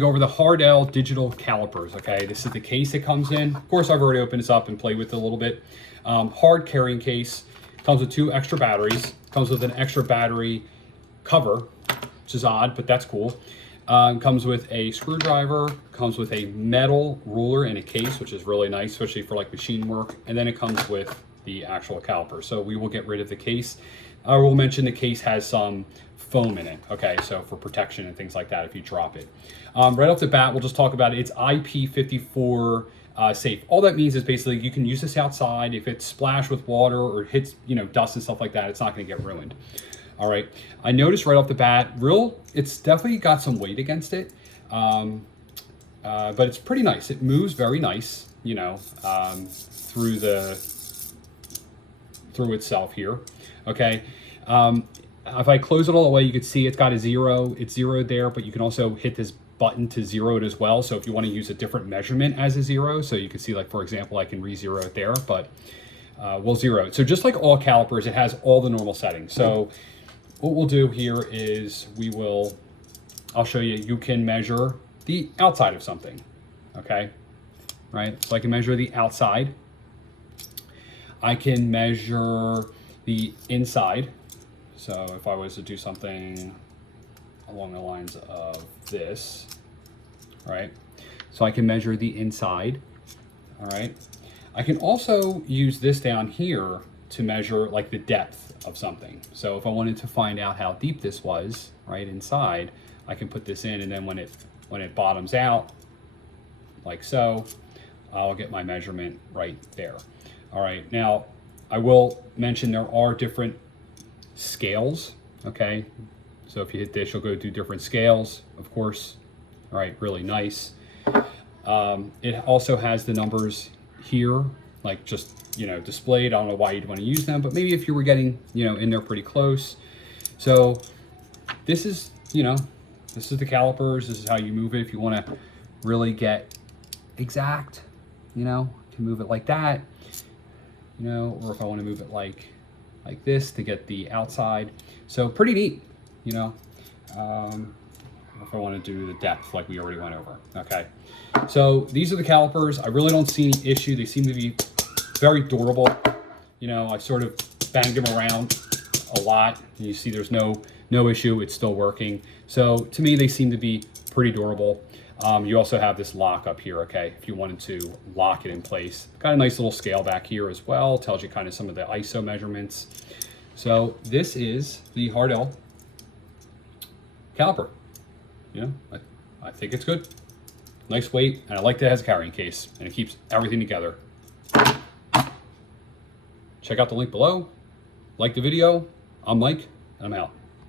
Go over the HARDELL digital calipers. Okay, this is the case it comes in. Of course, I've already opened this up and played with it a little bit. Hard carrying case, comes with 2 extra batteries, comes with an extra battery cover, which is odd, but that's cool. Comes with a screwdriver, comes with a metal ruler in a case, which is really nice, especially for like machine work. And then it comes with the actual caliper. So we will get rid of the case. I will mention the case has some foam in it. Okay, so for protection and things like that if you drop it. Right off the bat, we'll just talk about it. It's IP54 safe. All that means is basically you can use this outside. If it's splashed with water or hits, dust and stuff like that, it's not going to get ruined. All right. I noticed right off the bat, it's definitely got some weight against it, but it's pretty nice. It moves very nice, through itself here. Okay. If I close it all the way, you can see it's got a 0. It's 0 there, but you can also hit this button to 0 it as well. So if you want to use a different measurement as a 0, so you can see, like, for example, I can re-zero it there, but we'll 0 it. So just like all calipers, it has all the normal settings. So what we'll do here is I'll show you, you can measure the outside of something, okay? Right, so I can measure the outside. I can measure the inside. So if I was to do something along the lines of this, right? So I can measure the inside, all right? I can also use this down here to measure like the depth of something. So if I wanted to find out how deep this was, right, inside, I can put this in, and then when it bottoms out, like so, I'll get my measurement right there. All right, now I will mention there are different scales, okay? So if you hit this, you'll go to different scales, of course. All right, really nice. It also has the numbers here, like just, displayed. I don't know why you'd want to use them, but maybe if you were getting, in there pretty close. So this is, this is the calipers. This is how you move it. If you want to really get exact, you can move it like that, or if I want to move it like this to get the outside. So pretty neat, if I want to do the depth like we already went over. Okay, so these are the calipers. I really don't see any issue. They seem to be very durable. I sort of banged them around a lot. You see there's no issue. It's still working. So to me, they seem to be pretty durable. You also have this lock up here, okay, if you wanted to lock it in place. Got a nice little scale back here as well. Tells you kind of some of the ISO measurements. So this is the HARDELL caliper. I think it's good. Nice weight, and I like that it has a carrying case, and it keeps everything together. Check out the link below. Like the video. I'm Mike, and I'm out.